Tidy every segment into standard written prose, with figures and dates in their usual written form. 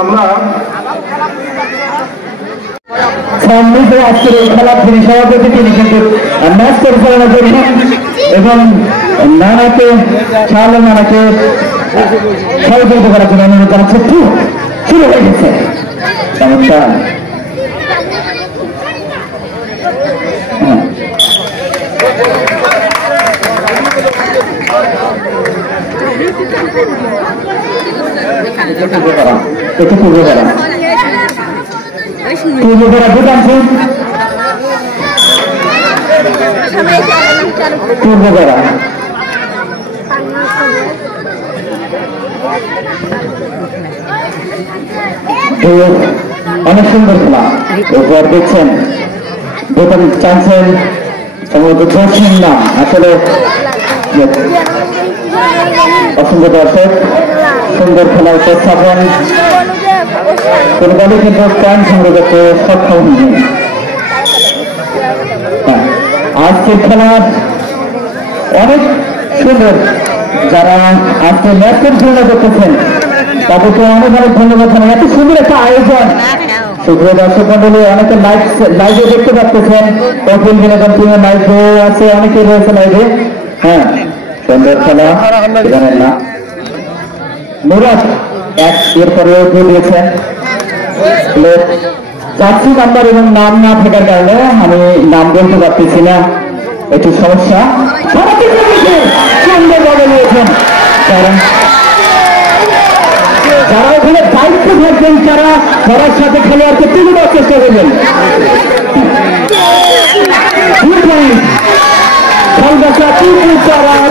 আমরা সম্মিলিত আজকের এই খেলার যিনি সভাপতি তিনি কিন্তু ম্যাচ পরিচালনা করছেন এবং নানাকে শাহালম নানাকে সহযোগিতা করার জন্য অনুরোধ জানাচ্ছে। শুরু হয়ে গেছে চমৎকার। একটু পূর্ব করা ভুটানছেন পূর্ব করা অনেক সুন্দর খেলা। এরপর দেখছেন ভুটান চাইছেন সম্ভবত জোরসিং না আসলে অসংখ্য দর্শক সুন্দর খেলা উপস্থাপন কোন বলে কিন্তু পয়েন্ট সংগ্রহ করতে সক্ষম হয়নি। আজকের খেলার অনেক সুন্দর যারা আজকে ম্যাচ পরিচালনা করতেছেন তাদেরকে অনেক অনেক ধন্যবাদ জানাই। এত সুন্দর একটা আয়োজন সুপ্রিয় দর্শক মন্ডলী অনেকে লাইভে দেখতে পাচ্ছেন কপিল বিনোদন টিমের লাইভে আছে অনেকেই রয়েছে লাইভে। হ্যাঁ সুন্দর খেলা জানেন না মুরাদ এরপরে উঠে দিয়েছেন জার্সি নাম্বার এবং নাম না থাকার কারণে আমি নাম বলতে পারতেছি না একটু সমস্যা। সুন্দরভাবে নিয়েছেন যারা ওখানে দায়িত্ব থাকবেন তারা সবার সাথে খেলোয়াড়কে তুলে দেওয়ার চেষ্টা করবেন। কলকাতা পূর্ব করার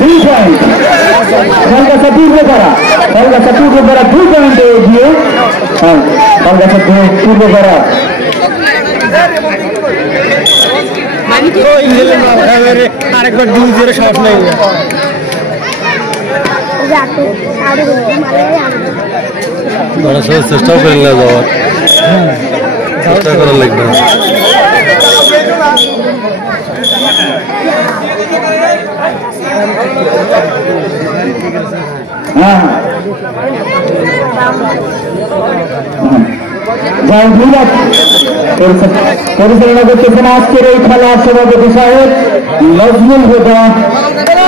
2 পয়েন্ট কলকাতা পূর্ব করা 2 পয়েন্টে এগিয়ে কলকাতা পূর্ব করা আরেকবার 2-0 সাহস নেই চেষ্টাও করেন না যাওয়ার চেষ্টা করার লাগবে না। পরিচালনা করতেছেন আজকের এই খেলার সভাপতি সাহেব নজরুল হুদা।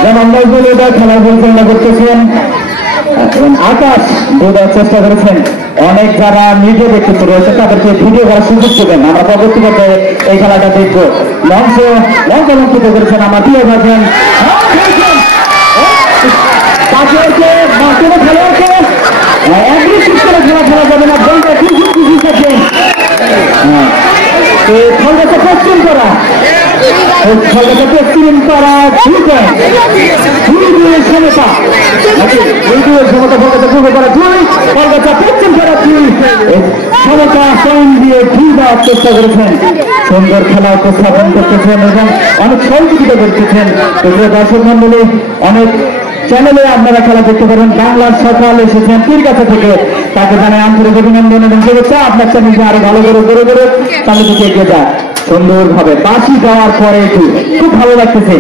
যেমন নজরুল হুদা খেলা পরিচালনা করতেছেন আকাশ বোঝার চেষ্টা করেছেন। অনেক যারা নিজে দেখতে রয়েছে তাদেরকে ভিডিও করার সুযোগ দেবেন। আমরা পরবর্তীতে এই খেলাটা দেখবো। লঞ্চিত করেছেন আমার প্রিয় ভাজন খেলা যাবে না বলতে পশ্চিম করা সমতা পশ্চিম করা সমতা পয়েন্ট দিয়ে ঠিক দেওয়ার চেষ্টা করেছেন। সুন্দর খেলা উপস্থাপন করতেছেন এবং অনেক সহযোগিতা করতেছেন। দর্শক মন্ডলী অনেক চ্যানেলে আপনারা খেলা দেখতে পারেন। বাংলার সকাল এসেছেন কলকাতা থেকে তাকে জানাই আন্তরিক অভিনন্দন এবং শুভেচ্ছা। আপনার চ্যানেলকে আরো ভালো করে সামনে দিকে এগিয়ে যায় সুন্দরভাবে বাসি যাওয়ার পরে খুব ভালো লাগতেছে।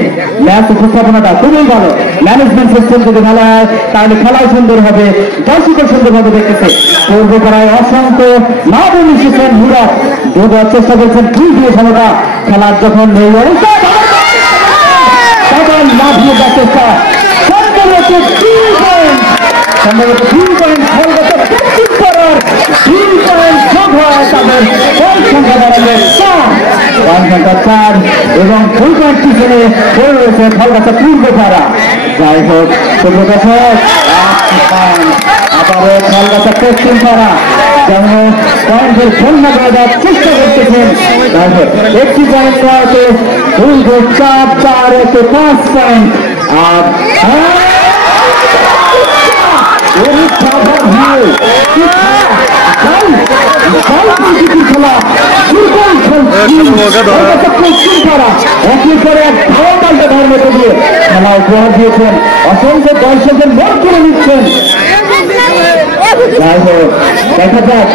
ম্যাচ উপস্থাপনাটা খুবই ভালো। ম্যানেজমেন্ট সিস্টেম যদি ভালো হয় তাহলে খেলাও সুন্দর হবে, দর্শকও সুন্দরভাবে দেখতেছে। পূর্ব করায় অসংখ্য নাম এসেছেন মুরাদ বোঝার চেষ্টা করছেন দুই দিয়ে সমতা খেলার যখন নেই অবস্থা তখন লাভিয়ে যাওয়ার চেষ্টা সম্ভবত 2 পয়েন্ট করার 2 পয়েন্ট যোগ হয় তাদের সংখ্যা দাঁড়াবে 4 এবং 2 পয়েন্ট পিছনে পড়ে রয়েছে কলকাতা পূর্ব পাড়া। যাই হোক আবারও কলকাতা পশ্চিম পাড়া যেমন পয়েন্টের সন্ধ্যা করে দেওয়ার চেষ্টা করতেছেন। যাই হোক একটি পয়েন্ট পাওয়াতে 4 পয়েন্ট আর খেলা উপহার দিয়েছেন। অসংখ্য দর্শকের মন করে নিচ্ছেন। যাই হোক দেখা যাক।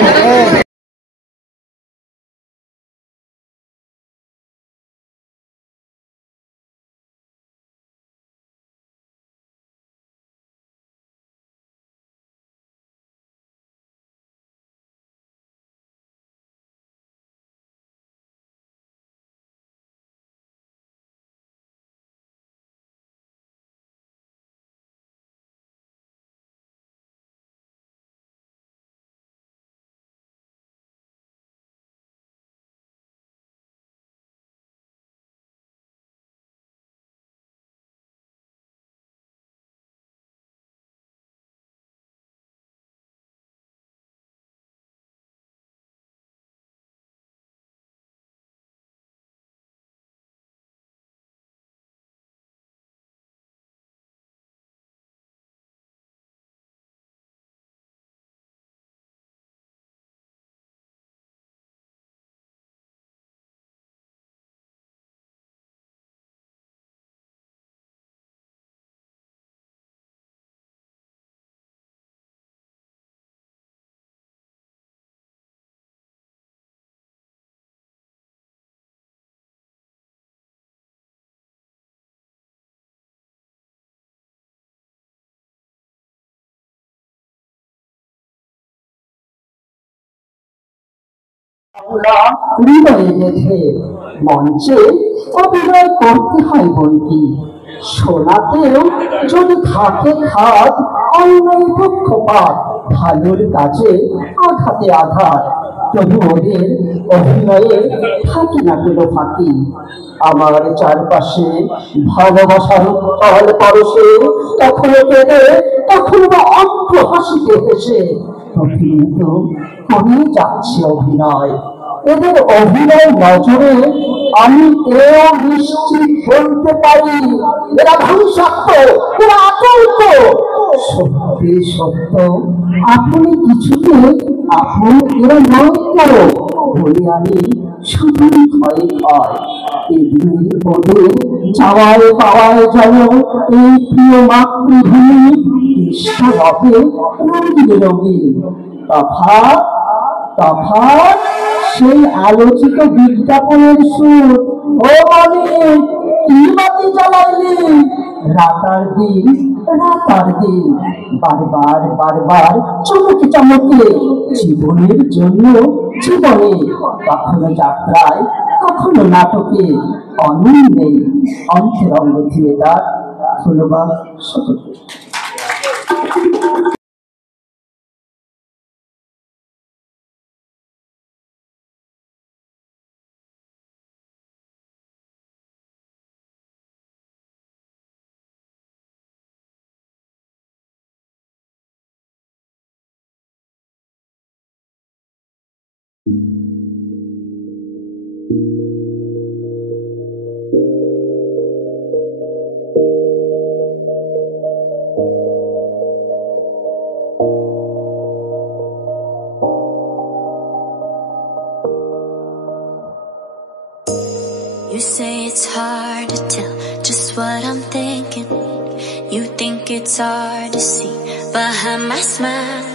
হৃদয়ে গেঁথে মঞ্চে অভিনয় করতে হয় বইটি। শোনাতেও যদি থাকে খাদ, অন্যায় পক্ষপাত, ভালোর কাজে আঘাতে আঘাত, তবু ওদের অভিনয়ে থাকে না কোনো ফাঁকি। আমার চারপাশে ভালোবাসার উত্তল পরশে কখনো কেঁদে কখনো বা অল্প হাসিতে হেসে প্রতিনিয়ত করেই যাচ্ছে অভিনয়। এদের অভিনয় নজরে আমি এও নিশ্চিত বলতে পারি, এরা ধ্বংসাত্ম, এরা আতঙ্ক। সত্যি সত্য আপনি কিছুতে আপনি এরা নয় করো বলে আমি শুধুই ভয় হয়। এদের ওদের চাওয়ায় পাওয়ায় যেন এই প্রিয় মাতৃভূমি দেশটা হবে রঙিন রঙিন। তফাৎ তফাৎ সেই আলোচিত বিজ্ঞাপনের সুর, ও মানে কি বাতি জ্বালাইলি রাতার দিন বারবার বারবার চমকে চমকে জীবনের জন্য জীবনে, কখনো যাত্রায় কখনো নাটকে অমিল নেই অন্তরঙ্গ থিয়েটার। ধন্যবাদ সকলকে। You say it's hard to tell just what I'm thinking. You think it's hard to see behind my smile.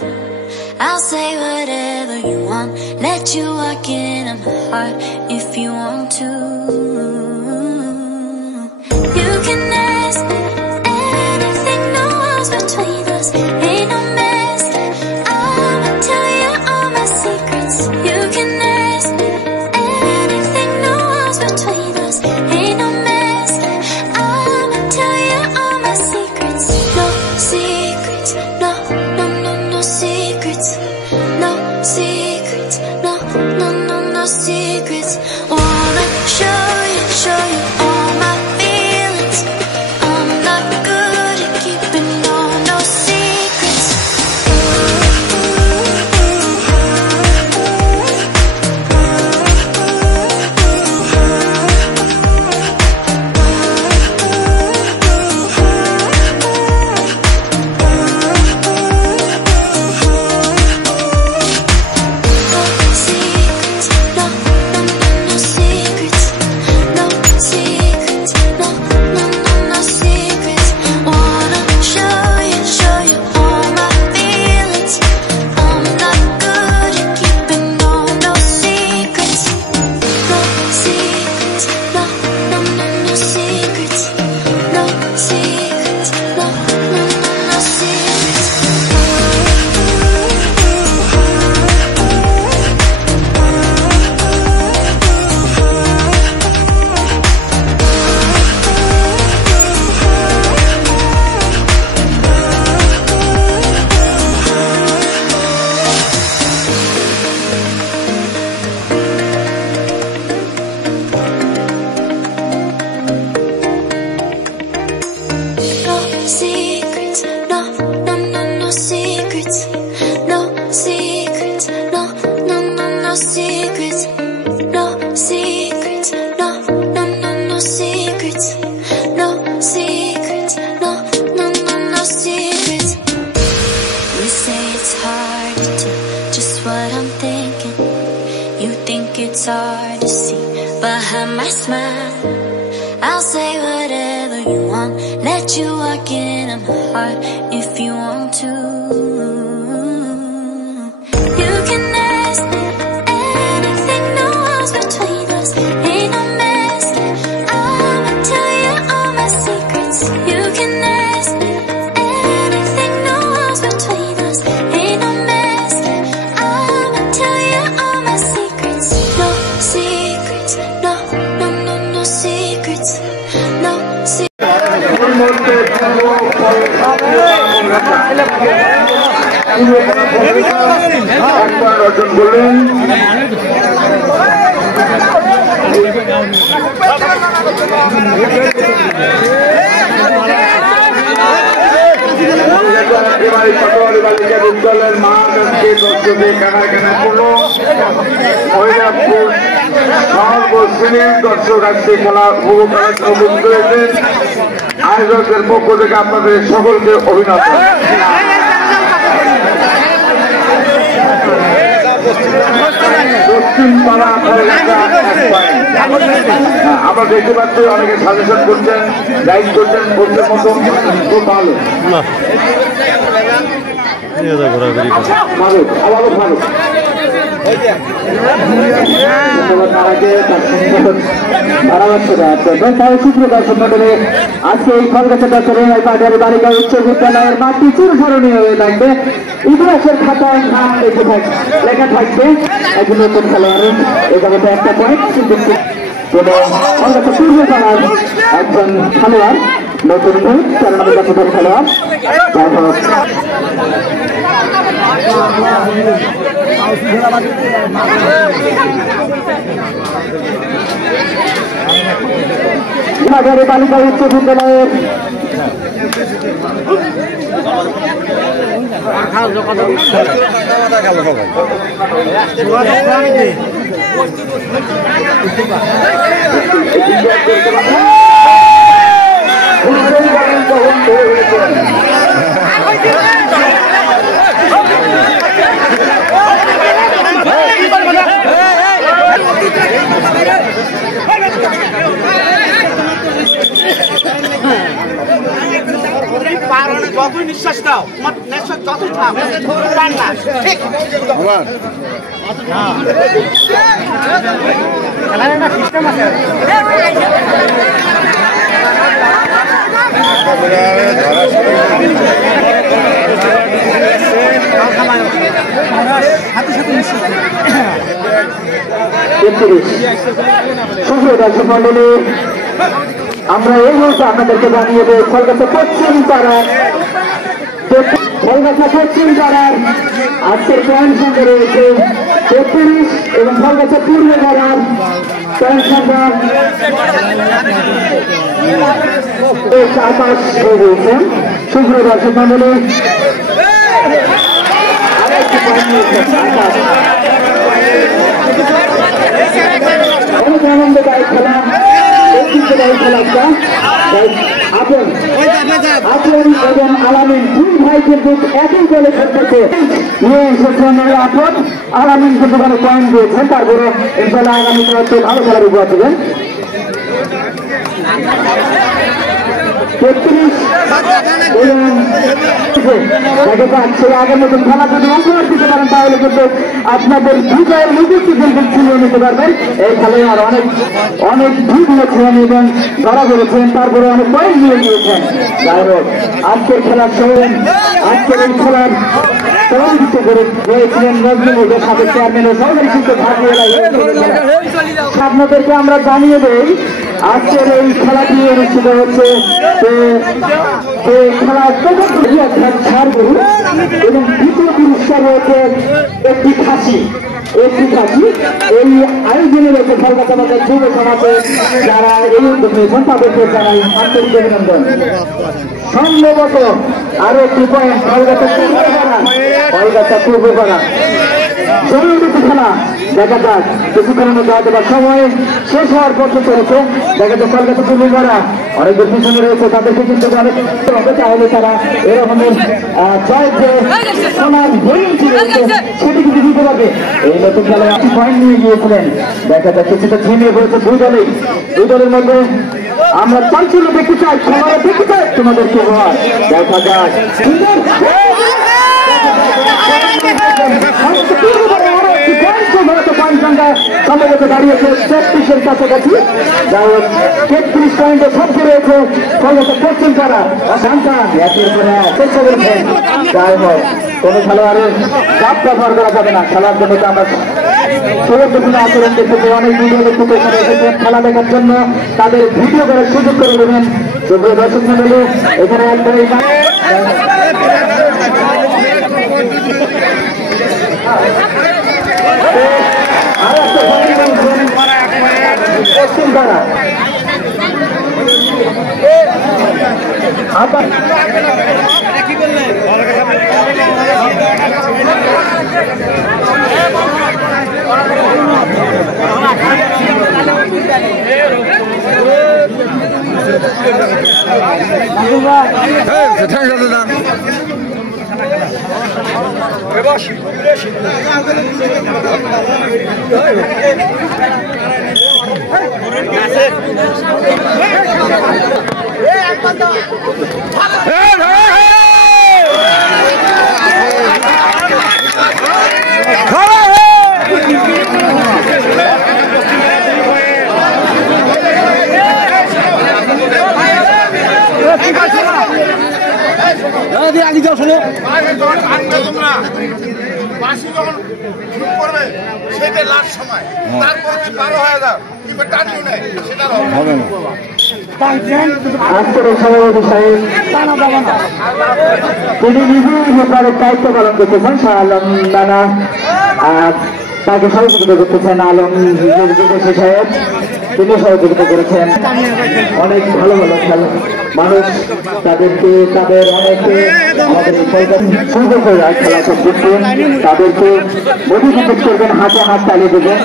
I'll say whatever you want, let you walk into my heart if you want to. You can ask me anything, no walls between us, ain't no mess. I'ma tell you all my secrets. You can ask me anything, no walls between us, ain't no mess. I'ma tell you all my secrets. No secrets, no, no, no, no secrets. No secrets, no, no, no, no secrets. Wanna show you all my feelings. I'm not good at keeping no secrets. Hard to see behind my smile. I'll say whatever you want, let you walk into my heart if you want to. You can ask me anything, no walls between us, ain't no mess. I'ma tell you all my secrets. You can ask me anything, no walls between us, ain't no mess. I'ma tell you all my secrets. একবার অর্জন করলেন। বিদ্যালয়ের মাঠ আজকে দর্শকে কানায় কানায় পড়লো। মহিলাপুর সর্বশ্রেণীর দর্শক আজকে খেলা উপভোগ করার জন্য উপস্থিত হয়েছেন। আয়োজকদের পক্ষ থেকে আপনাদের সকলকে অভিনন্দন। পশ্চিমপাড়া আমরা দেখতে পাচ্ছি অনেকে সাজেশন করছেন, গাইড করছেন, বলছেন মতো খুব ভালো আবারও ভালো। আজকে এই কলকাতা পাহাড়ি বালিকা উচ্চ বিদ্যালয়ের মাঠটি চিরস্মরণীয় হয়ে থাকবে। ইতিহাসের খাতায় নাম লেখা থাকবে একজন নতুন খেলোয়াড়ের। এই জগতে একটা পয়েন্ট কিন্তু কলকাতা পূর্ব পাড়ার একজন খেলোয়াড় নতুন 4 নম্বর প্রথম খেলোয়াড়। পাহাড়ি বালিকা উচ্চ বিদ্যালয়ের যতই নিঃশ্বাস দাও তোমার নিঃশ্বাস যতই থাক পার না ঠিক একটা সিস্টেম আছে। আমরা এই মুহূর্তে আপনাদেরকে জানিয়ে দেব কলকাতা পশ্চিম পাড়ার আজকের পয়েন্ট সংখ্যা রয়েছে 33 এবং কলকাতা পূর্ব পাড়ার পয়েন্ট সংখ্যা 27 রয়েছেন। সুপ্রিয় দর্শক মন্ডলী অনেক আনন্দদায়ক খেলা, আপন এবং আলামিন দুই ভাই কিন্তু একই দলে খেলতেছে নিয়ে এসেছেন। আপন আলামিন কিন্তু ভালো পয়েন্ট দিয়েছেন, তারপরে ইনশাল্লাহ আগামীতে হচ্ছে ভালো খেলার উপহার দেবেন। 33 আগের মতন খেলা যদি উপহার দিতে পারেন তাহলে কিন্তু আপনাদের বিজয়ের নিজস্ব ছিনিয়ে নিতে পারবেন। এই খেলায় আর অনেক ভিড় হয়েছেন এবং ধরা করেছেন, তারপরে অনেক পয়েন্ট নিয়ে নিয়েছেন। যাই হোক আজকের খেলার সময় আজকের এই খেলার সভাপতিত্ব করে রয়েছিলেন নজরুল সাবেক চেয়ারম্যান ও সহকারী শিক্ষক আপনাদেরকে আমরা জানিয়ে দেই আজকের এই খেলাটি অনুষ্ঠিত হচ্ছে খেলার এবং দ্বিতীয় পুরস্কার রয়েছে একটি খাসি। এই আয়োজনে রয়েছে কলকাতা বাজার যুব সমাজে যারা এই উদ্যোগ নিয়েছেন তাদেরকে জানাই আন্তরিক অভিনন্দন। সম্ভবত আরো একটি পয়েন্ট কলকাতা পূর্ব পাড়া জরুরি খেলা দেখা যাক কিছুক্ষণের মধ্যে হয়তো বা সময় শেষ হওয়ার পথে চলেছে। দেখা যাক কলকাতা পূর্ব পাড়া অনেকদের পিছনে রয়েছে, তাদেরকে কিন্তু অনেক হবে তাহলে তারা এরকমের জয় যে সোনার হরিণ রয়েছে সেটি কিন্তু দিতে পারবে। এই নতুন খেলায় 8 পয়েন্ট নিয়ে গিয়েছিলেন। দেখা যাক কিছুটা থেমে পড়েছে দুই দলের মধ্যে। আমরা চাঞ্চল্য দেখতে চাই, খেলা দেখতে চাই তোমাদেরকে দেখা যাক। সম্ভবত দাঁড়িয়েছে 36-এর কাছাকাছি। যাই হোক 33 পয়েন্টে সবচেয়ে রয়েছে কলকাতা পশ্চিম পাড়া শান্তা একের পরে চেষ্টা করেছেন। যাই হোক কোনো খেলোয়াড়ের চাপ ব্যবহার করা যাবে না। খেলার জন্য আমরা সুরক্ষিত আচরণ দেখতে অনেক ভিডিও দেখতে এখানে এসেছেন খেলা দেখার জন্য, তাদের ভিডিও করার সুযোগ করে দেবেন। সুপ্রিয় দর্শক মন্ডলী এখানে একবারে পশ্চিম পাড়া কি বললেন আগে যাও শোনো বাসি যখন শুরু করবে সেটা লাস্ট সময় তারপরে কি 12,000 কিংবা টানিও নেয় সেটা হবে না আজকের সভাপতি সাহেব তিনি নিজেই ব্যাপারে দায়িত্ব পালন করতেছেন শাহ আলম নানা তাকে সহযোগিতা করতেছেন আলম সাহেব তিনি সহযোগিতা করেছেন অনেক ভালো ভালো খেলা মানুষ তাদেরকে তাদের অনেকে আমাদের সুন্দর করে খেলা করতেছে তাদেরকে মোটিভেট করবেন হাতে হাত তালিয়ে দেবেন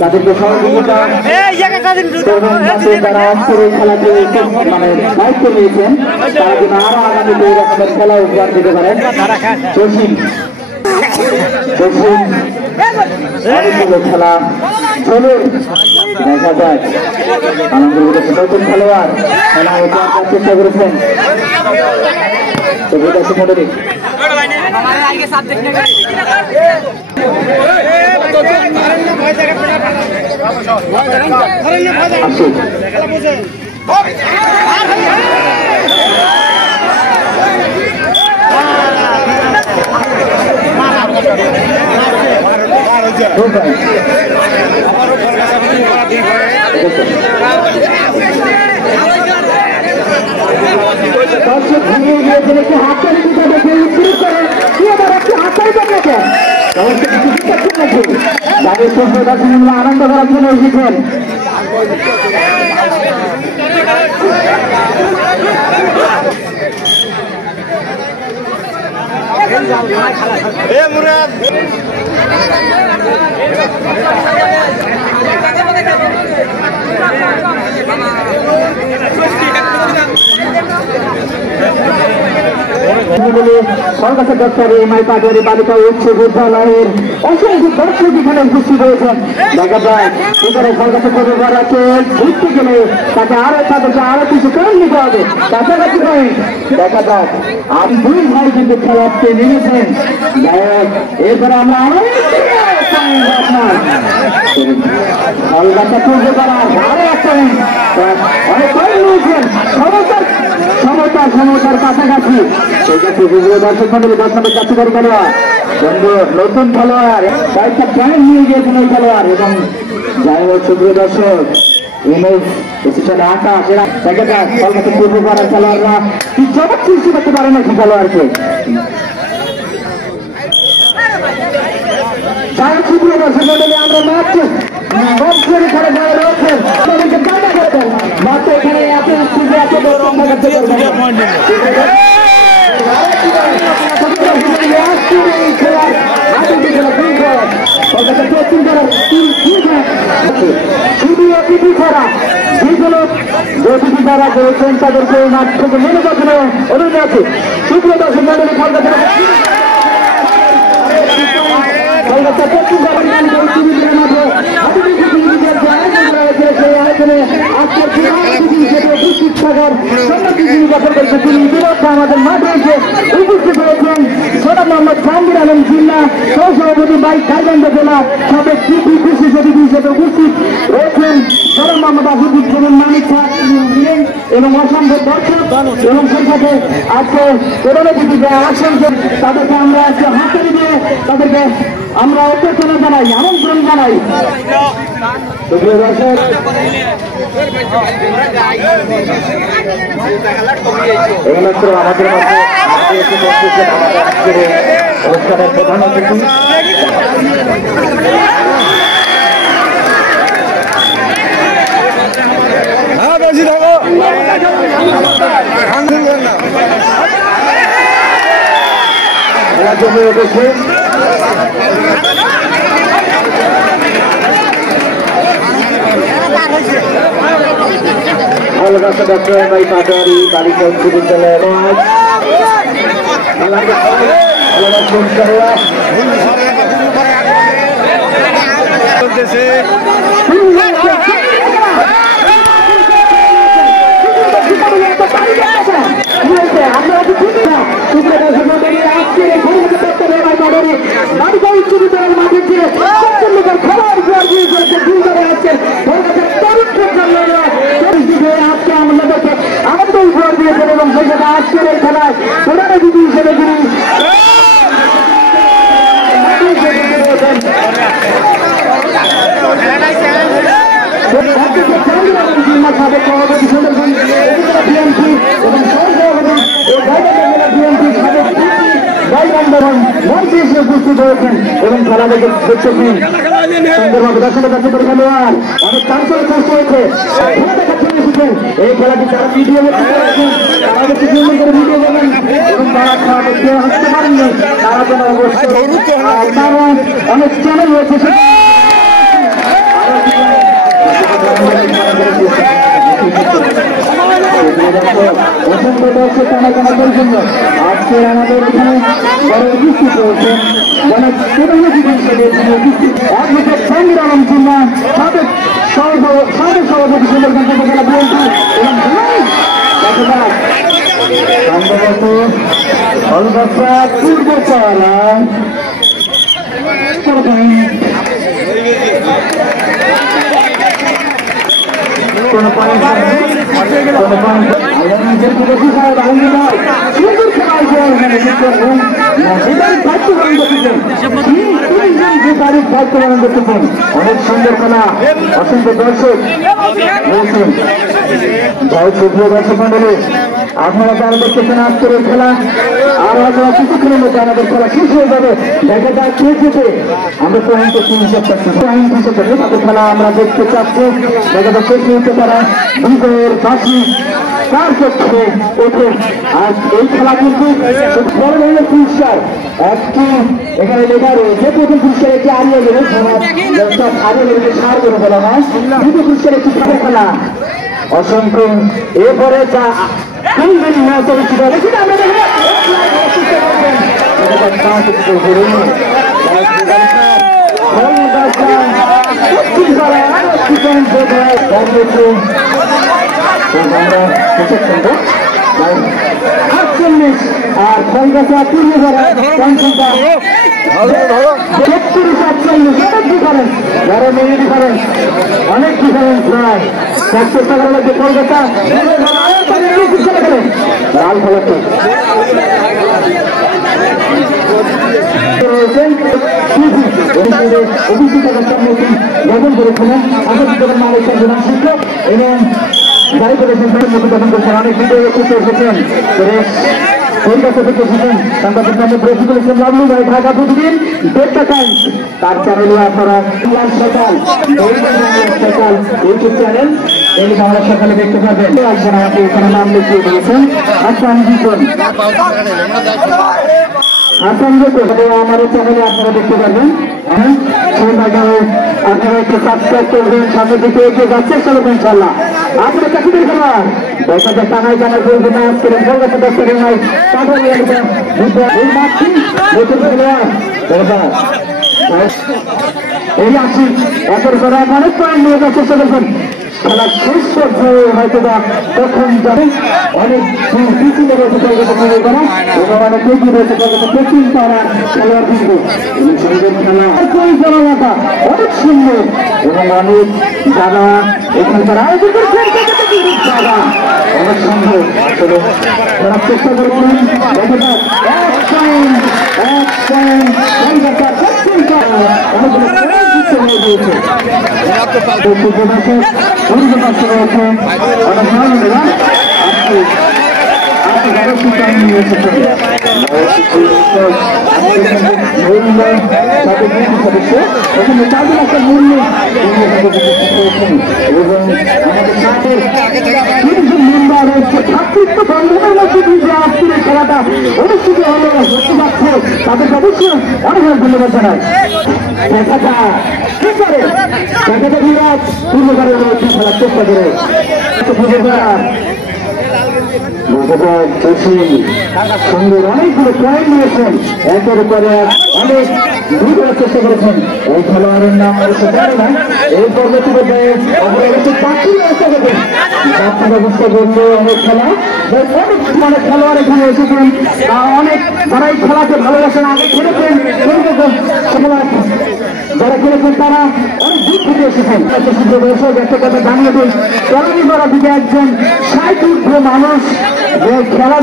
তাদেরকে সহযোগিতা করবেন যাতে তারা আজকের এই খেলাতে মানে দায়িত্ব নিয়েছেন তারা যেন আরো আগামীতে এই রকমের খেলা উপহার দিতে পারেন অনেকগুলো খেলা চলুন দেখা যাক আলহামদুলিল্লাহ নতুন খেলোয়াড় খেলা উপহার চেষ্টা করেছেন তো বিদেশি মন্ডলী দর্শক ভেঙে গিয়েছেন একটি হাতের দিকে দেখে শুরু করে কি আবার একটি হাতের দিকে যাদের সভ্য দর্শন আনন্দ করার জন্য এসেছেন কলকাতা দপ্তরে মাইপাটারি বালিকা উচ্চ বিদ্যালয়ের অসংখ্য দর্শক এখানে উপস্থিত হয়েছেন দেখা যায় এখানে কলকাতা পরিবারকে ঘুরতে গেলে তাকে তাদেরকে আরো কিছু কম নিতে হবে কাছাকাছি পয়েন্ট দেখা যাক আর দুই ভাই কিন্তু খেলাতে নেমেছেন এরপরে আমরা কলকাতা পূর্বপাড়া আরো এক পয়েন্ট অনেক পয়েন্ট নিয়েছেন সমতার কাছাকাছি দর্শক মন্ডলী 10 নম্বর কাছাকাছি খেলোয়াড় নতুন খেলোয়াড় কয়েকটা পয়েন্ট নিয়ে গিয়েছেন ওই খেলোয়াড় এবং যাই হোক সুপ্রিয় দর্শক আকাশ এরা কলকাতা পূর্বপাড়ার খেলোয়াড়রা কি চমক সৃষ্টি করতে পারে নাকি খেলোয়াড়কে সুপ্রিয় দর্শক মন্ডলী আমরা মাত্র এখানে বড় রয়েছেন তাদেরকে জানা করবেন মাত্র এখানে এত শুধু অতিথি ছাড়া যেগুলো অতিথি যারা করেছেন তাদেরকে মাঠ থেকে মেনে যাচ্ছিল অনুরোধ আছে শুক্র দর্শক মন্ডলী কলকাতা পশ্চিম আমাদের মাঠে এসে উপস্থিত হয়েছেন সোনা মোহাম্মদ জাহাঙ্গীর আলম জিল্লা সহসভাপতি বাইক গাইবান্ধা জেলা সাবেক বিশেষ অতিথি হিসেবে উপস্থিত রয়েছেন সোনা মোহাম্মদ আফিদুজ্জামান মানিক এবং অসংখ্য দর্শক এবং সেই সাথে আজকে প্রধানমন্ত্রী যে আসছেন তাদেরকে আমরা আজকে হাতে দিয়ে তাদেরকে আমরা অভ্যর্থনা জানাই আমন্ত্রণ জানাই সুপ্রিয় দর্শক এইমাত্র আমাদের মধ্যে অনুষ্ঠানের প্রধান অতিথি খেলার জন্য উঠেছে কলকাতা ডক্টর ভাই পাটোয়ারি বালিকা উচ্চ বিদ্যালয়ের আজকের এই খেলায় প্রধান অতিথি হিসেবে তিনি উপস্থিত হয়েছেন এবং খেলা দেখতেছেন সুন্দরভাবে দর্শকের কাছে করে খেলোয়াড় অনেক চাঞ্চল্য সৃষ্টি হয়েছে এই খেলাটি তারা ভিডিও তারা ভিডিও করবেন এবং তারা খেলা দেখতে আসতে পারেননি তারা যেন অবশ্যই তারা অনেক চ্যানেল রয়েছে আজকে আমাদের এখানে বড় উপস্থিত রয়েছেন অনেক সংগ্রাম জিল্লা সাবেক সভাপতি সুন্দরগঞ্জ উপজেলা বিএনপি সম্ভবত কলকাতা পূর্বপাড়া কোন পানি অনেক সুন্দর খেলা অসংখ্য দর্শক রয়েছেন জয় সুপ্রিয় দর্শক মন্ডলী আপনারা যারা দেখতেছেন আজকের খেলা আর হয়তো কিছুক্ষণের মধ্যে আমাদের খেলা শেষ হয়ে যাবে দেখা যায় কে যেতে আমরা পয়েন্টে তাদের খেলা আমরা দেখতে চাচ্ছি দেখা যায় শেষ হতে তারা বিজয়ের বাসী তার ক্ষেত্রে ওঠে আর এই খেলা কিন্তু বড় ধরনের পুরস্কার একটি এখানে লেখা রয়েছে প্রথম পুরস্কার একটি হারিয়ে গেলে সব হারিয়ে গেলে সার করে বলা হয় দ্বিতীয় পুরস্কার একটি খেলা খেলা অসংখ্য এরপরে যা আর কলকাতা অনেক ডিফারেন্স নয় কলকাতা লাল ফলাতে গঠন করেছিলেন আমাদের মালিক শিক্ষক এবং যাই করেছেন গঠন করেছেন অনেক ভিডিও এসেছেন কলকাতা থেকে এসেছেন সাংবাদিক নামে রফিকুল ইসলাম লাভলু ভাই ঢাকা প্রতিদিন দেড়টা টাইম তার চ্যানেলে আপনারা সকাল সকাল ইউটিউব চ্যানেল এই আমরা সকালে দেখতে পাবেন একজন আমাকে এখানে নাম লিখিয়ে দিয়েছেন আচ্ছা আমি কি করি আমাদের চ্যানেলে আপনারা দেখতে পারবেন আপনারা একটু সাবস্ক্রাইব করবেন সামনের দিকে এগিয়ে যাচ্ছে চলো ইনশাল্লাহ আপনার চাকরির খেলোয়াড় 10,000 টাকায় জানার করবে না আজকের কলকাতা দর্শকের নাই নতুন খেলোয়াড় এই আসি একের পর অনেক পয়েন্ট নিয়ে যাওয়ার চেষ্টা করবেন খেলার শেষ পর্যায়ে হয়তো বা তখন যাবেন অনেক পিছিয়ে রয়েছে কলকাতা খেলা করা এবং অনেক এগিয়ে রয়েছে কলকাতা কোচিং করা খেলোয়াড় কিন্তু খেলা পরিচালনাটা অনেক সুন্দর এবং অনেক যারা এখানকার আয়োজন করছেন যারা অনেক সুন্দর আসলে করার চেষ্টা করছেন এক পয়েন্ট কলকাতা কোচিং করা অনেকগুলো সময় দিয়েছে অনেক ভালো নিয়ে এসেছেন সদস্য এখানে তাদের একটা মূল্য এবং আমাদের সাথে মেম্বার রয়েছে ভাতৃত্ব বন্ধনের মধ্যে দিয়ে আজকের খেলাটা অনুষ্ঠিত হলে হতে যাচ্ছে তাদেরকে অবশ্যই অনেক ধন্যবাদ জানাই দেখাটা কি করে দেখাটা বিরাট পূর্ণকারের মধ্যে খেলার চেষ্টা করে সুন্দর অনেকগুলো পয়েন্ট নিয়েছেন একের পরে অনেক দূর করার চেষ্টা করেছেন এই খেলোয়াড়ের নাম অবশ্য জানে না এই পর্বত ব্যবস্থা করলে অনেক খেলা অনেক খেলোয়াড় এখানে এসেছেন অনেক যারা এই খেলাকে ভালোবাসেন আগে খেলেছেন যারা খেলেছেন তারা অনেক দূর থেকে এসেছেন দর্শক একটা কথা জানিয়ে দিন কেরানি করা দিকে একজন 60 মানুষ যে খেলা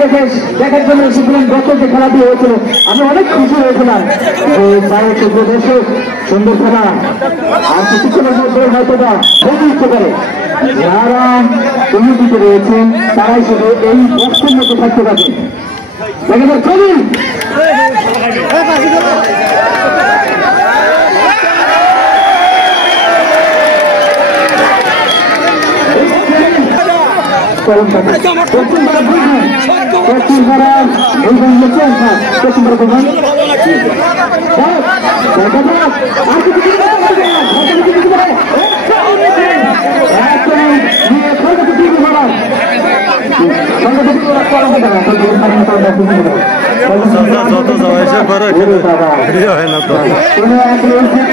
দেখার জন্য এসেছিলেন গত যে খেলাটি হয়েছিল আমি অনেক খুশি হয়েছিলাম যে দর্শক সুন্দর খেলা আর কিছুক্ষণের মধ্যে হয়তো বা প্রতিষ্ঠিত করে যারা কমিটিতে রয়েছেন তারাই শুধু এই বক্সের মধ্যে থাকতে পারেন দেখা যায় ছবি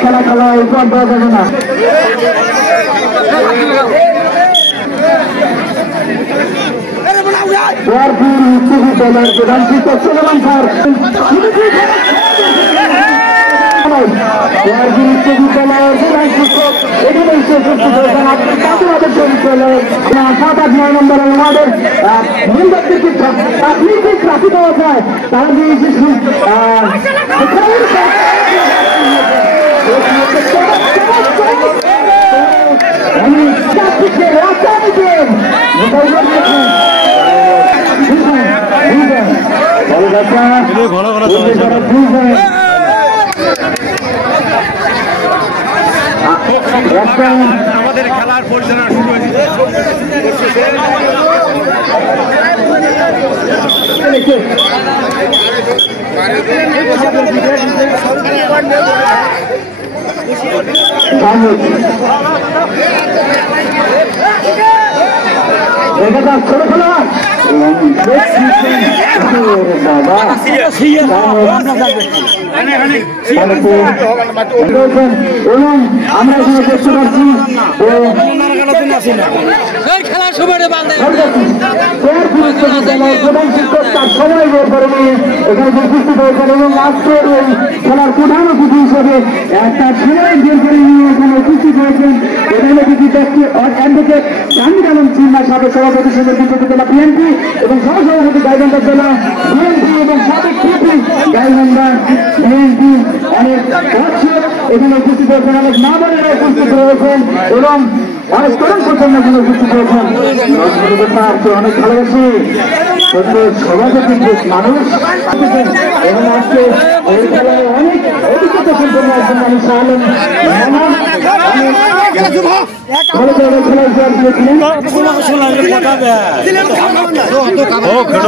খেলা খেলা উপর দেওয়া যাবে না উচ্চ বিদ্যালয়ের প্রধান শিক্ষক সুলেমান স্যার উচ্চ বিদ্যালয়ের প্রধান শিক্ষক এখানে উপস্থিত হয়েছেন আপনি তাদের বিদ্যালয়ের 7-8-9 নম্বরের ওয়ার্ডের প্রাথমিক রাখি দেওয়া যায় তারা আমাদের খেলার পরিচালনা শুরু হয়েছে ছোট খেলা এবং আমরা এখানে দেখতে পাচ্ছি প্রধান শিক্ষক তার সময় বের করে নিয়ে এখানে উপস্থিত হয়েছেন এবং আজকের এই খেলার প্রধান অতিথি হিসেবে একটা সময় বের করে নিয়ে এখানে উপস্থিত হয়েছেন এখানে কিছু ব্যক্তি অ্যাডভোকেট জাহাঙ্গীর আলম চিন্না সাবেক সভাপতি সমিতি জেলা বিএনপি এবং সহসভাপতি গাইবান্ধা জেলা বিএনপি এবং সাবেক পিপি গাইবান্ধা বিএনপি অনেক দর্শক এখানে উপস্থিত হয়েছেন অনেক মা বোনেরা উপস্থিত রয়েছেন এবং অনেক তরুণ প্রজন্ম এখানে উপস্থিত হয়েছেন অনেক ভালোবাসি সভাপতি মানুষ এবং আজকে এই খেলায় অনেক অভিজ্ঞতা সম্পন্ন একজন মানুষ আলম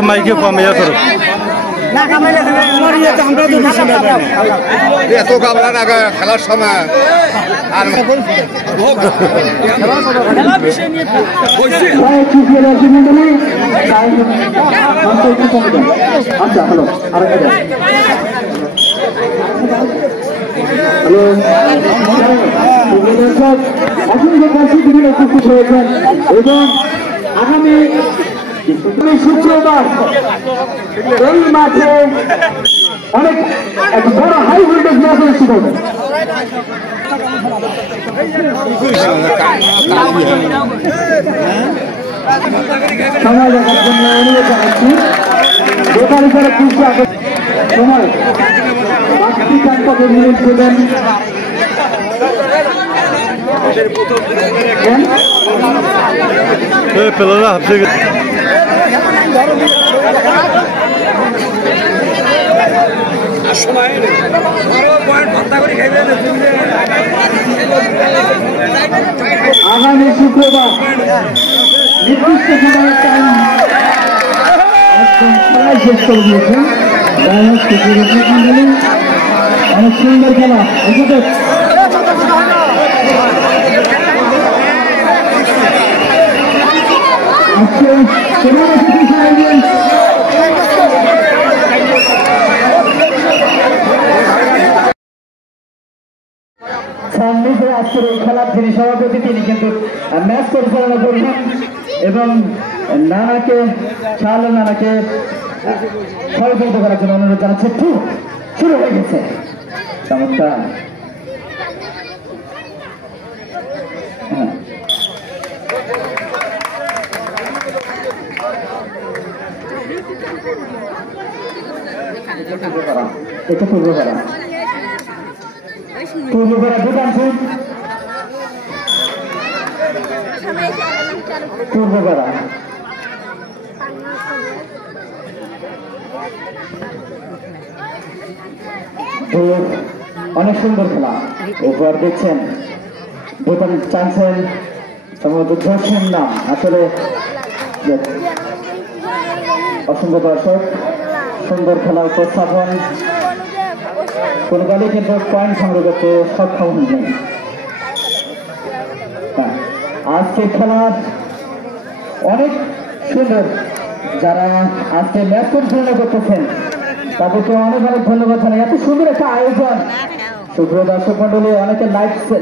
মাইকে কমিয়া করো এত গাবলা না খেলার সময় আর আচ্ছা হ্যালো অসংখ্য কাশি উপস্থিত হয়েছেন এবং আগামী শুক্রবার এই মাঠে অনেক এক বড় হাই ভোল্টেজ ম্যাচ অনুষ্ঠিত হবে সময় দেখার জন্য অনুরোধ জানাচ্ছি বেকারি করে সময় মিনিট দেবেন আগামী শুক্রবার নির্দিষ্ট সময়ের টাইম খেলায় শেষ করে দিয়েছেন। অনেক সুন্দর খেলা। আজকে আজকের এই খেলার যিনি সভাপতি তিনি কিন্তু ম্যাচ পরিচালনা করবেন এবং নানাকে সহযোগিতা করার জন্য অনুরোধ জানাচ্ছে। শুরু হয়ে গেছে চমৎকার। এটা পূর্বপাড়া ভুটানপুর পূর্বপাড়া অনেক সুন্দর খেলা। উপর দেখছেন ভুটান চাইছেন সম্ভবত জোসের নাম। আসলে অসংখ্য দর্শক, সুন্দর খেলা উপস্থাপন, কোন দলে কিন্তু পয়েন্ট সংগ্রহ করতে সক্ষম হয়নি। আজকে খেলার অনেক সুন্দর যারা আজকে ম্যাচ পরিচালনা করতেছেন তাদেরকে অনেক অনেক ধন্যবাদ জানাই। এত সুন্দর একটা আয়োজন। সুপ্রিয় দর্শক মন্ডলী, অনেকে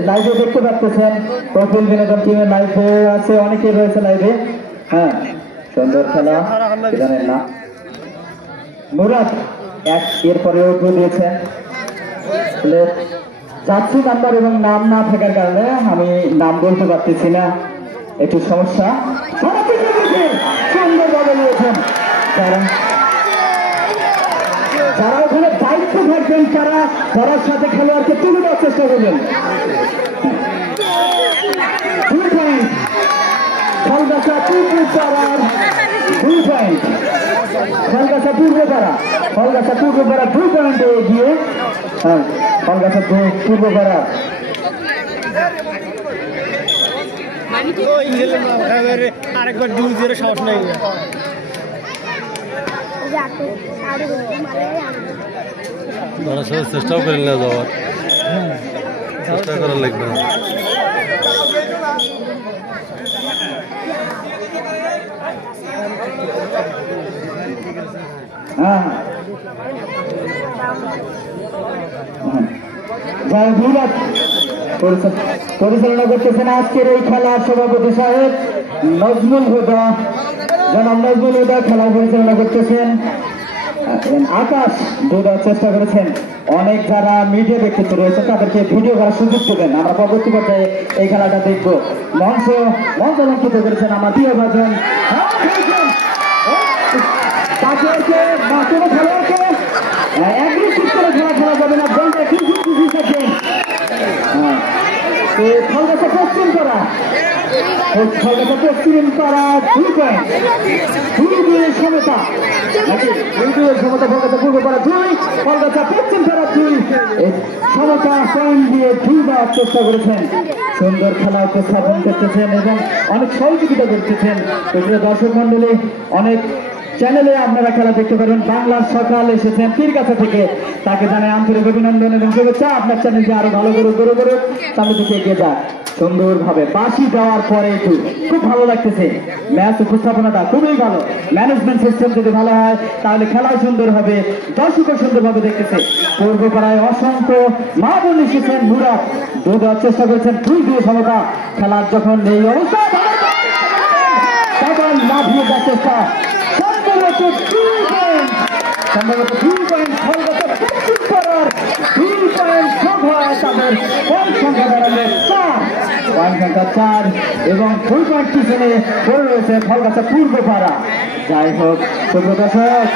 লাইভে দেখতে পাচ্ছেন, প্রফুল বিনোদন টিমের লাইভে আছে, অনেকে রয়েছে লাইভে। হ্যাঁ, সুন্দর খেলা। জানেন না মুরাদ এরপরেও দিয়েছেন। যাত্রী নাম্বার এবং নাম না থাকার কারণে আমি নাম বলতে পারতেছি না, একটু সমস্যা। সুন্দরভাবে নিয়েছেন যারা ওখানে দায়িত্ব থাকবেন, তারা সাথে খেলোয়াড়কে তুলে দেওয়ার চেষ্টা করবেন। 2 পয়েন্ট ফলগাছা পূর্বপাড়ার 2 পয়েন্ট। ফলগাছা পূর্বপাড়া 2 পয়েন্টে এগিয়ে। হ্যাঁ, ফলগাছা পূর্বপাড়া আরেকবার 2-0 সাহস নেই। চেষ্টাও করেন না যাওয়ার, চেষ্টা করার লাগবে না। পরিচালনা করতেছেন আজকের এই খেলার সভাপতি সাহেব নজমুল হুদা। জনাব নজমুল হুদা খেলা পরিচালনা করতেছেন। আকাশ দেওয়ার চেষ্টা করেছেন। অনেক যারা মিডিয়া ব্যক্তিত্ব রয়েছে তাদেরকে ভিডিও করার সুযোগ দেবেন। আমরা পরবর্তী পর্যায়ে এই খেলাটা দেখবো। মঞ্চ অলঙ্কিত করেছেন আমার প্রিয় ভাজন। কোনো খেলোয়াড়কে অ্যাগ্রেসিভ করে খেলা যাবে না, বলতে ফলগাছা পশ্চিম পাড়া 2 পয়েন্ট। 2-2 সমতা নাকি 2-2 সমতা। ফলগাছা পূর্বপাড়া 2, ফলগাছা পশ্চিম পাড়া 2। সমতা পয়েন্ট দিয়ে 2 দেওয়ার চেষ্টা করেছেন। সুন্দর খেলা উপস্থাপন করতেছেন এবং অনেক সহযোগিতা করতেছেন। দর্শক মন্ডলী, অনেক চ্যানেলে আপনারা খেলা দেখতে পারেন। বাংলার সকাল এসেছেন পীরগাছা থেকে, তাকে জানাই আন্তরিক অভিনন্দন এবং শুভেচ্ছা। আপনার চ্যানেলকে আরো ভালো করে সামনে দিকে এগিয়ে যাক। সুন্দরভাবে বাঁশি দেওয়ার পরে খুব ভালো লাগতেছে। ম্যাচ উপস্থাপনাটা খুবই ভালো। ম্যানেজমেন্ট সিস্টেম যদি ভালো হয় তাহলে খেলাও সুন্দর হবে, দর্শকও সুন্দরভাবে দেখতেছে। পূর্বপাড়ায় অসংখ্য মা বোন এসেছেন। মুরাদ দেওয়ার চেষ্টা করেছেন। 2-2 সমতা। খেলার যখন এই অবস্থা তখন লাভিয়ে দেওয়ার চেষ্টা। সম্ভবত 2 পয়েন্ট ফলগাছা পশ্চিম পাড়ার 2 পয়েন্ট সব হয়। তাদের পয়েন্ট সংখ্যা দাঁড়ালো 4, পয়েন্ট সংখ্যা 4 এবং 2 পয়েন্ট পিছনে পড়ে রয়েছে ফলগাছা পূর্বপাড়া। যাই হোক সুপ্রিয় দর্শক,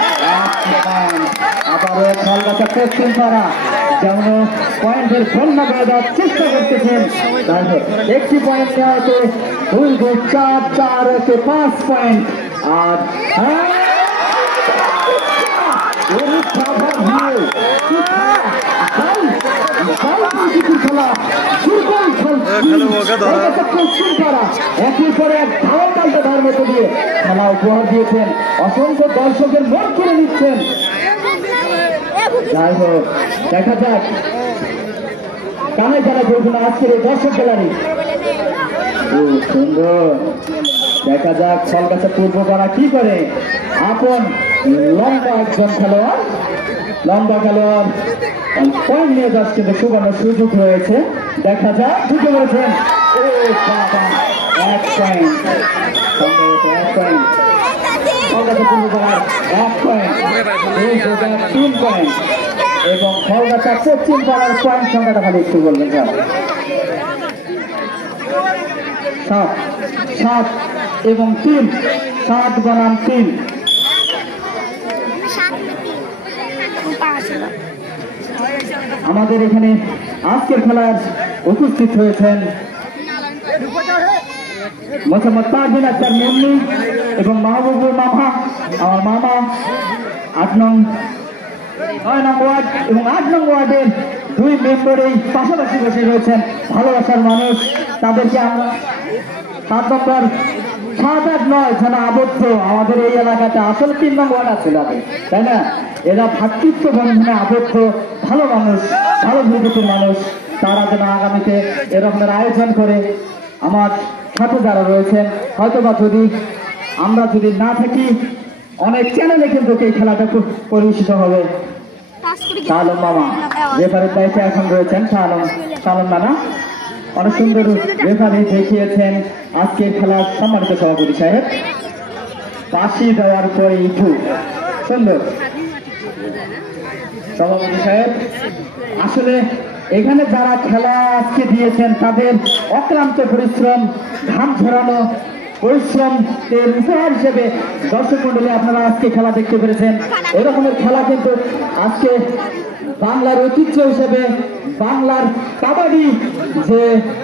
আবারও ফলগাছা পশ্চিম পাড়া যেমন পয়েন্টের সন্ধ্যা করে দেওয়ার চেষ্টা করতেছেন। একটি পয়েন্ট নেওয়া হচ্ছে 2-4 হচ্ছে 5 পয়েন্ট। আর একই পরে এক ধাওয়া পাল্টা ধার মতো দিয়ে খেলা উপহার দিয়েছেন, অসংখ্য দর্শকের মন কেড়ে নিচ্ছেন। যাই হোক, দেখা যাক কানায় খেলা করবেন আজকের এই দর্শক গ্যালারি। সুন্দর, দেখা যাক ফলগাছা পূর্বপাড়া কি করে। আপন লম্বা একজন খেলোয়াড়, পয়েন্ট নিয়ে যাচ্ছে, কিন্তু সুবর্ণ সুযোগ রয়েছে। দেখা যাক ঢুকে পড়েছেন, এক পয়েন্ট, সম্ভবত 1 পয়েন্ট। ফলগাছা পূর্বপাড়ার 1 পয়েন্ট, 3 পয়েন্ট এবং ফলগাছা পশ্চিম পাড়ার পয়েন্ট সংখ্যাটা খালি একটু বলবেন স্যার। 7 এবং 3, 7 বনাম 3। আমাদের এখানে আজকের খেলার উপস্থিত হয়েছেন মোহাম্মদ তাজুল আক্তার মুন্নি এবং মাহবুবুর মামা, আমার মামা 9 নং ওয়ার্ড এবং 8 নং ওয়ার্ডের 2 মেম্বার এই পাশাপাশি বসে রয়েছেন, ভালোবাসার মানুষ। তাদেরকে আমরা 7 নম্বর 7, 8, 9 যেন আবদ্ধ আমাদের এই এলাকাতে। আসলে 3 নং ওয়ার্ড আছে তাই না? এরা ভাতৃত্ব বন্ধনে আবদ্ধ, ভালো মানুষ, ভালো প্রকৃতির মানুষ। তারা যেন আগামীতে এরকমের আয়োজন করে আমার সাথে যারা রয়েছেন, হয়তোবা আমরা যদি না থাকি অনেক চ্যানেলে কিন্তু এই খেলাটা পরিবেশিত হবে। শালম মামা রেফারির দায়িত্বে এখন রয়েছেন, শালম মামা অনেক সুন্দর রেফারি দেখিয়েছেন আজকের খেলার সম্মানিত সভাপতি সাহেব। পাশি দেওয়ার পরে ইটু সুন্দর সভাপতি সাহেব। আসলে এখানে যারা খেলা আজকে দিয়েছেন তাদের অক্লান্ত পরিশ্রম, ঘাম ঝরানো পরিশ্রমের উপহার হিসেবে দর্শক মন্ডলী আপনারা আজকে খেলা দেখতে পেরেছেন। এরকমের খেলা কিন্তু আজকে বাংলার ঐতিহ্য হিসেবে বাংলার কাবাডি যে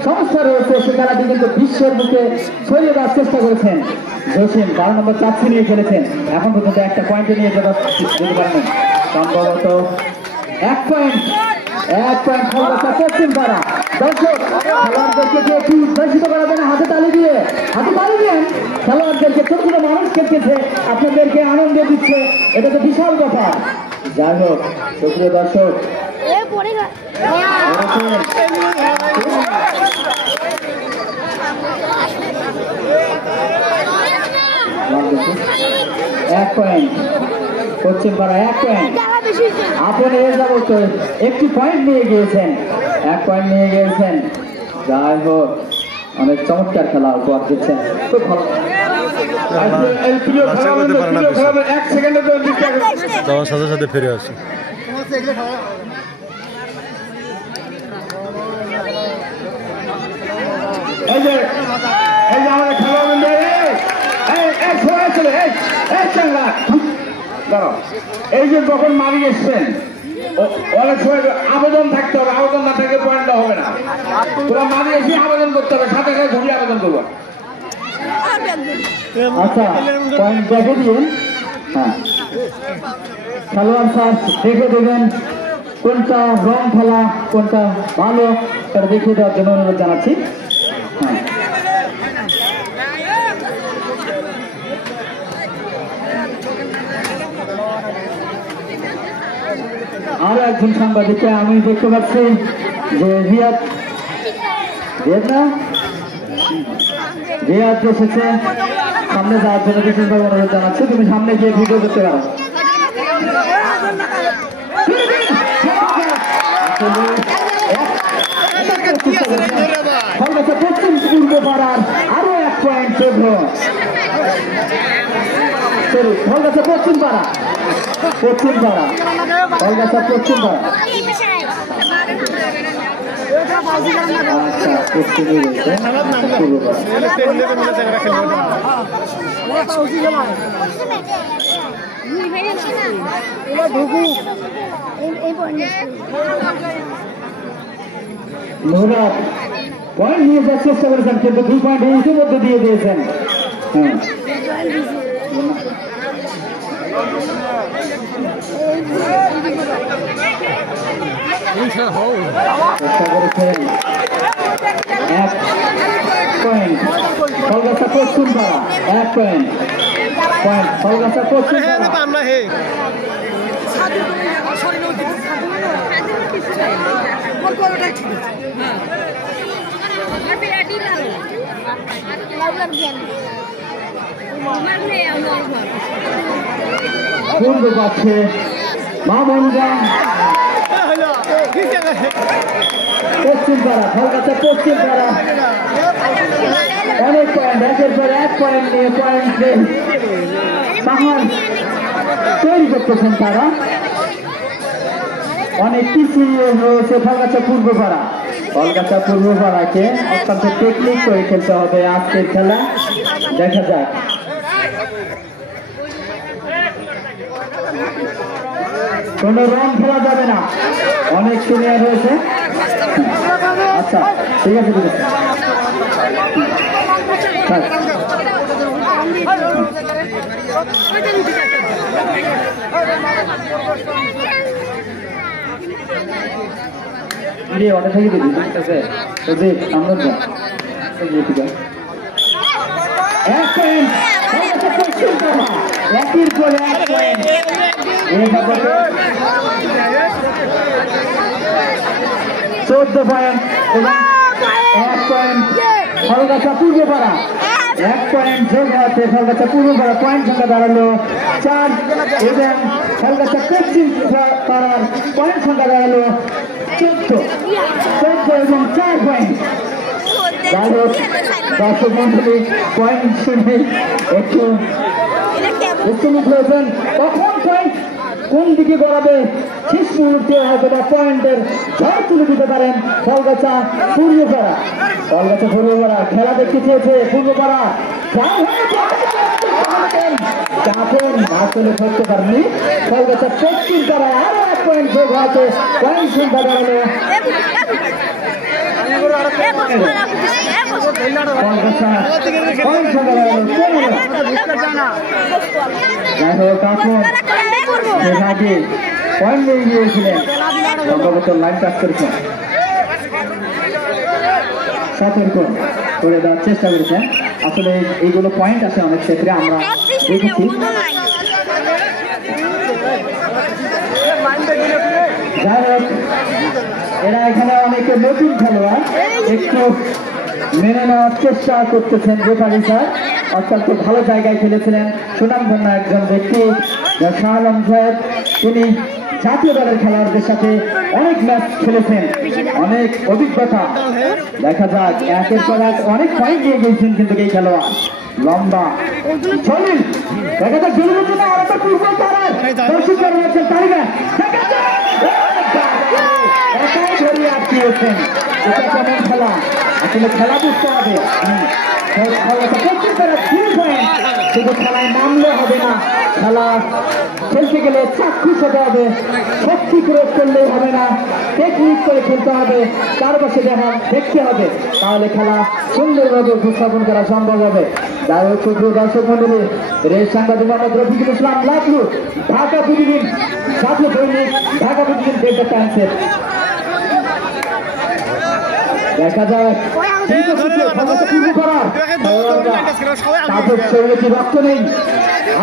সংস্থা রয়েছে সে খেলাটি কিন্তু বিশ্বের বুকে ছড়িয়ে দেওয়ার চেষ্টা করেছেন। জসিম 12 নম্বর চাচ্ছি নিয়ে খেলেছেন, এখন পর্যন্ত একটা পয়েন্টে নিয়ে যেতে পারেন, সম্ভবত 1 পয়েন্ট ফলগাছা পশ্চিম পাড়া। দর্শক খেলোয়াড়দেরকে একটু উৎসাহিত করা যায় না, হাতে তালি দিয়ে খেলোয়াড়দেরকে ছোট ছোট মানুষ খেলতেছে, আপনাদেরকে আনন্দ দিচ্ছে, এটা তো বিশাল ব্যাপার। যাই হোক সুপ্রিয় দর্শক, এক পয়েন্ট পশ্চিম পাড়া, 1 পয়েন্ট। আপনি এর যাবত একটি পয়েন্ট নিয়ে গিয়েছেন, 1 পয়েন্ট নিয়ে গিয়েছেন। যাই হোক অনেক চমৎকার খেলা উপহার দিচ্ছেন, খুব ভালো। সাথে সাথে ফিরে আসে। এই যে আমাদের খেলোয়াড় এই যে যখন মারি এসছেন অনেক সময় আবেদন থাকতে হবে, আবেদন না থাকলে পয়েন্টটা হবে না। তোরা মারি এসে আবেদন করতে হবে, সাথে সাথে ঘুরিয়ে আবেদন করবো। আচ্ছা পয়েন্ট দেখে দিন, হ্যাঁ খেলোয়াড় স্যার দেখে দেবেন কোনটা রং খেলা কোনটা ভালো সেটা দেখিয়ে দেওয়ার জন্য অনুরোধ জানাচ্ছি। হ্যাঁ আরো একজন সাংবাদিককে আমি দেখতে পাচ্ছি যে রিয়াদ এসেছে, সামনে যাওয়ার জন্য বিশেষভাবে অনুরোধ জানাচ্ছি, তুমি সামনে গিয়ে ভিডিও করতে পারো। পশ্চিম পূর্ব পাড়ার আরো 1 পয়েন্ট চোদ্দ, সরি ফলগাছা পশ্চিম পাড়া, ফলগাছা পশ্চিম পাড়া। আচ্ছা পশ্চিমে রয়েছে পূর্ব পাড়া। মুরাদ পয়েন্ট নিয়ে যাওয়ার চেষ্টা করেছেন কিন্তু 2 পয়েন্ট ইতিমধ্যে দিয়ে দিয়েছেন। চেষ্টা করেছেন 1 পয়েন্ট কলকাতা পশ্চিম পাড়া 1 পয়েন্ট কলকাতা পশ্চিম পাড়া পূর্ব পাচ্ছে মামনগঞ্জ পশ্চিম পাড়া কলকাতা পশ্চিম পাড়া অনেক পয়েন্ট, একের পর 1 পয়েন্ট নিয়ে পয়েন্ট পাহাড় তৈরি করতেছেন তারা। অনেক পিছিয়ে রয়েছে কলকাতা পূর্ব পাড়া। কলকাতা পূর্ব পাড়াকে অত্যন্ত টেকনিক করে খেলতে হবে আজকের খেলা। দেখা যাক কোনো রং খেলা যাবে না, অনেক সিনিয়র রয়েছে। আচ্ছা ঠিক আছে ঠিক আছে অনেক থেকে দিবি ঠিক আছে আমরা এক পয়েন্ট একের পর 1 পয়েন্ট 14 পয়েন্ট এবং 1 পয়েন্ট কলকাতা পূর্ব পাড়া 1 পয়েন্ট যোগ হতে কলকাতা পূর্ব পাড়া পয়েন্ট সংখ্যা দাঁড়ালো 4 এবং কলকাতা পশ্চিম পাড়ার পয়েন্ট সংখ্যা দাঁড়ালো 14 এবং 4 পয়েন্ট। যাই হোক দর্শক মন্ডলী পয়েন্ট শুনে একটু প্রয়োজন কখন পয়েন্ট কোন দিকে গড়াবে শেষ মুহূর্তে হয়তো বা পয়েন্টের ঝড় তুলে দিতে পারেন কলকাতা পূর্বপাড়া। কলকাতা পূর্বপাড়া খেলা দেখতে চেয়েছে পূর্বপাড়া আসলে ধরতে পারেনি। কলকাতা পশ্চিম পাড়া আরো 1 পয়েন্ট যোগ হয়তো পয়েন্ট সংখ্যা দাঁড়ালো যাই হোক আগে পয়েন্ট নিয়ে গিয়েছিলেন সম্ভবত লাইন টাচ করেছেন সতর্ক করে দেওয়ার চেষ্টা করেছেন। আসলে এইগুলো পয়েন্ট আছে অনেক ক্ষেত্রে আমরা দেখেছি। যাই হোক এরা এখানে অনেকে নতুন খেলোয়াড় একটু মেনে নেওয়ার চেষ্টা করতেছেন রেফারি স্যার। অত্যন্ত ভালো জায়গায় খেলেছিলেন সুনামধন্য একজন ব্যক্তি শাহ আলম সাহেব। তিনি জাতীয় দলের খেলোয়াড়দের সাথে অনেক ম্যাচ খেলেছেন, অনেক অভিজ্ঞতা। দেখা যাক একের পর এক অনেক পয়েন্ট দিয়ে গিয়েছেন কিন্তু এই খেলোয়াড় লম্বা চলিন দেখা যাক খেলা আসলে খেলা বুঝতে হবে। শুধু খেলায় নামলে হবে না, খেলা খেলতে গেলে চাক্ষুষ হতে হবে, শক্তি প্রয়োগ করলেই হবে না, টেকনিক করে খেলতে হবে, চারপাশে দেখতে হবে, তাহলে খেলা সুন্দরভাবে উপস্থাপন করা সম্ভব হবে। যাই হোক প্রিয় দর্শক মন্ডলী, রেল সাংবাদিক মোহাম্মদ রফিকুল ইসলাম লাকলু, ঢাকা প্রতিদিন জাতীয় দৈনিক, ঢাকা প্রতিদিন ডেল্টা টাইমসের। দেখা যায় রক্ত নেই,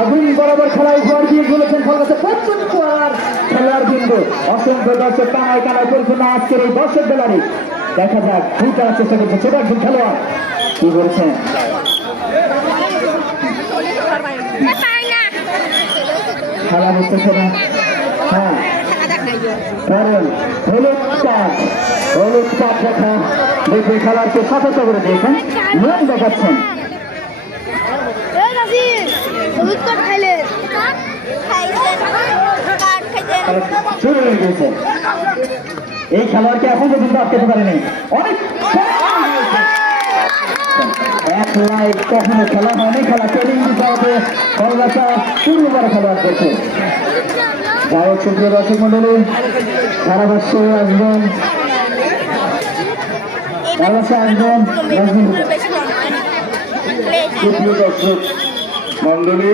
আগুন বরাবর খেলায় ঘর দিয়ে চলেছেন কলকাতা পশ্চিম পাড়ার খেলোয়াড় বিন্দু। অসংখ্য দর্শক কানায় কানায় পরিপূর্ণ আজকের এই দর্শক বেলারি। দেখা যাক ভুল করার চেষ্টা করছে ছোট একজন খেলোয়াড়, কি বলছেন খেলা বুঝতেছে না। হ্যাঁ কারণ হলুদ কার্ড দেখা দেখে খেলারকে সতর্ক করে দিয়েছেন, নিয়ম দেখাচ্ছেন। শুরু হয়ে গেছে, এই খেলোয়াড়কে এখন পর্যন্ত আটকাতে পারেনি। অনেক এক লাইট কখনো খেলা হয়নি, খেলা ট্রেনিং দিতে হবে কলকাতা পূর্ব পাড়া খেলোয়াড় করছে। গায়ক সুপ্রিয় দর্শক মন্ডলী ধারাভাষ্যে আসবেন সুপ্রিয় দর্শক মন্ডলী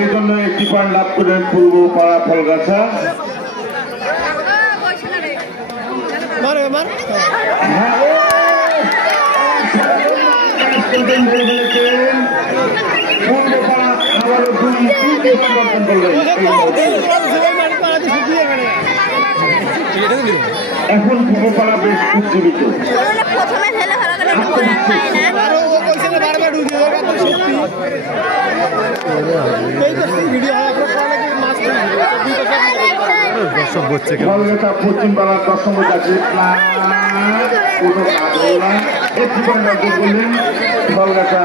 এই জন্য একটি পয়েন্ট লাভ করেন পূর্ব পাড়া ফলগাছা। এখন পূর্বপাড়া বেশ উজ্জীবিত। পশ্চিম পাড়ার 10 নম্বর আছে একটি বললেন ফলগাছা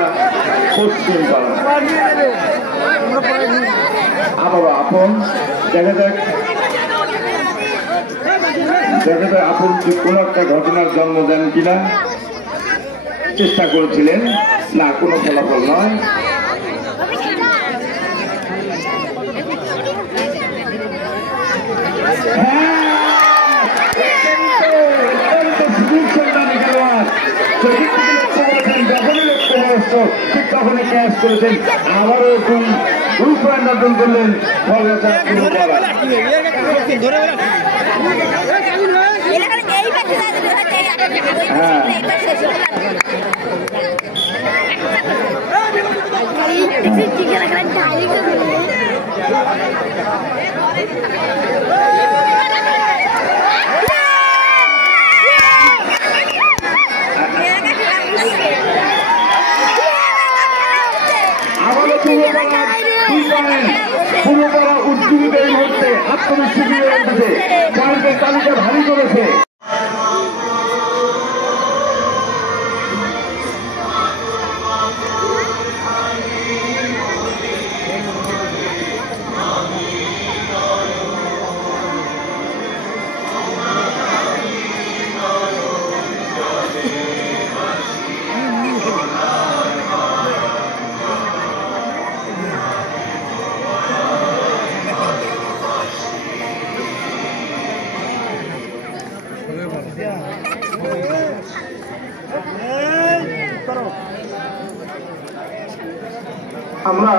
পশ্চিম পাড়া। আবার আপন দেখা যাক আপন কোন একটা ঘটনার জন্ম দেন কিনা চেষ্টা করেছিলেন, না কোনো ফলাফল নয়। ঠিক তখনই ক্যাচ করেছেন, আবারও এরকম 2 পয়েন্ট অর্জন করলেন ফলগাছা। পূর্বপাড়া উজ্জীবিত এই মুহূর্তে আত্মবিশ্বাসী হয়ে উঠেছে, পয়েন্টের তালিকা ভারী করেছে। আমরা